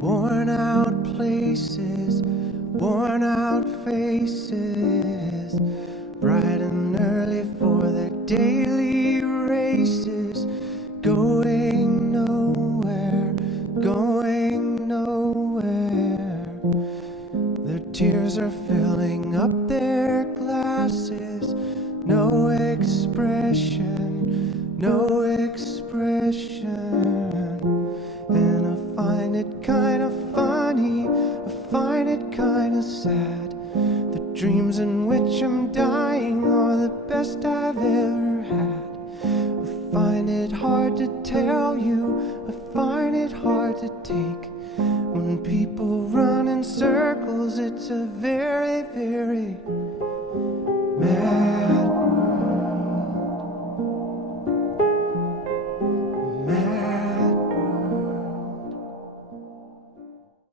Worn out places, worn out faces, bright and early for their daily races, going nowhere, going nowhere. Their tears are filling up their glasses, no expression, no expression. And I find it kind of funny, I find it kind of sad. The dreams in which I'm dying are the best I've ever had. I find it hard to tell you, I find it hard to take. When people run in circles, it's a very, very mad world. Mad